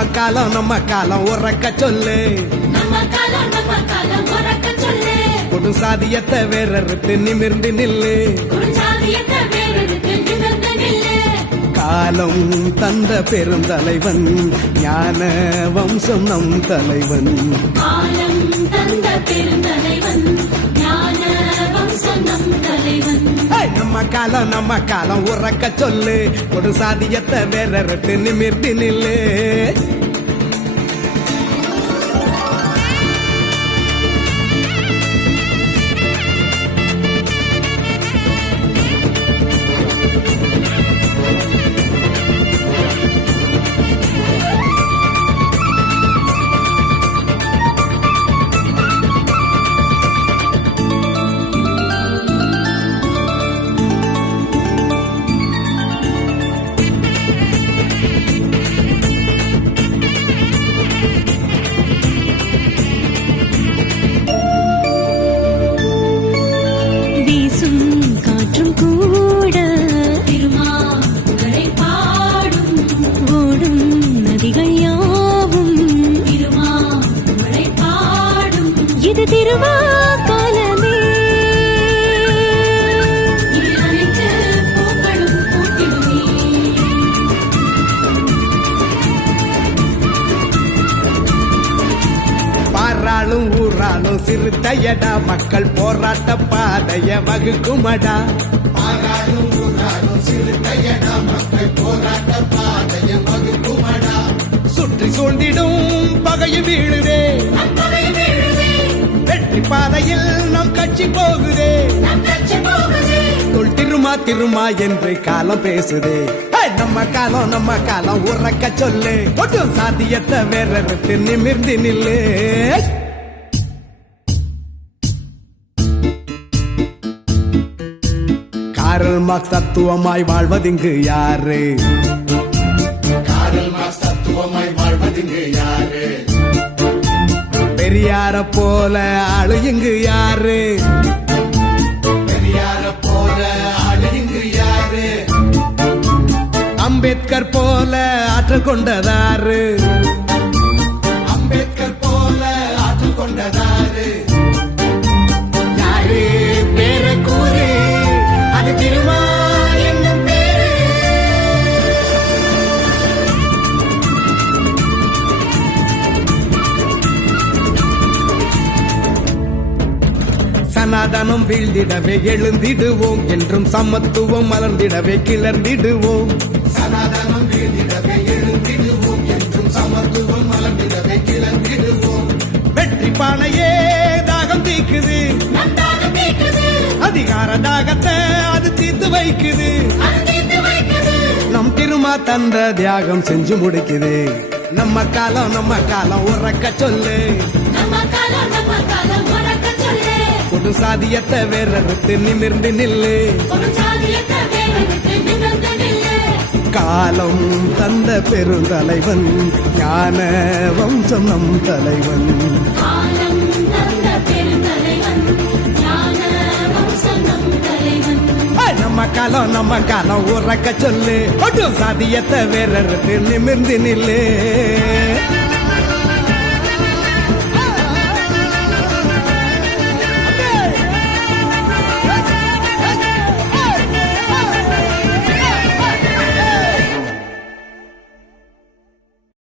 நம்ம காலம் உறக்க சொல்லு கொடு சாதியத்தை வேறறுத்து நிமிர்ந்து நில்லு காலம் தந்த பெருந்தலைவன் ஞான வம்சம் நம் தலைவன் நம்ம காலம் உறக்க சொல்லு கொடு சாதியத்தை வேறறுத்து நிமிர்ந்து நில்லு ஊராலும் சிறுத்தையடா மக்கள் போராட்ட பாதைய வகுக்குமடா மக்கள் போராட்ட பாதைய வகுக்குமடா சுற்றி சூழ்ந்திடும் பகையும் வீழுதே வெற்றி பாதையில் நம் கட்சி போகுதே தொல் திருமா என்று காலம் பேசுதே நம்ம காலம் உறக்க சொல்லு கொடு சாதியத்தை வேறறுத்து நிமிர்ந்து நில்லு காரல் மார்க்ஸ் தத்துவமாய் வாழ்வதிங்கு யாரு பெரியார போல ஆளு இங்கு யாரு அம்பேத்கர் போல ஆற்றல் கொண்டதாரு யாரு பேர கூறு அது திருமா என்னும் பேரு சனாதனம் வீழ்ந்திடவே எழுந்திடுவோம் என்றும் சமத்துவம் மலர்ந்திடவே கிளர்ந்திடுவோம் சனாதனம் வீழ்ந்திடவே எழுந்திடுவோம் என்றும் சமத்துவம் மலர்ந்திடவே கிளர்ந்திடுவோம் வெற்றி பானையே தாகம் தீக்குது அதிகார தாகத்தை அது தீர்த்து வைக்குது நம் திருமா தந்த தியாகம் செஞ்சு முடிக்குது நம்ம காலம் உறக்க சொல்லு கொடு சாதியத்தை வேறறுத்து நிமிர்ந்து நில்லு காலம் தந்த பெருந்தலைவன் ஞான வம்சம் நம் தலைவன் நம்ம காலம் உறக்க சொல்லு கொடு சாதியத்தை வேறறுத்து நிமிர்ந்து நில்லு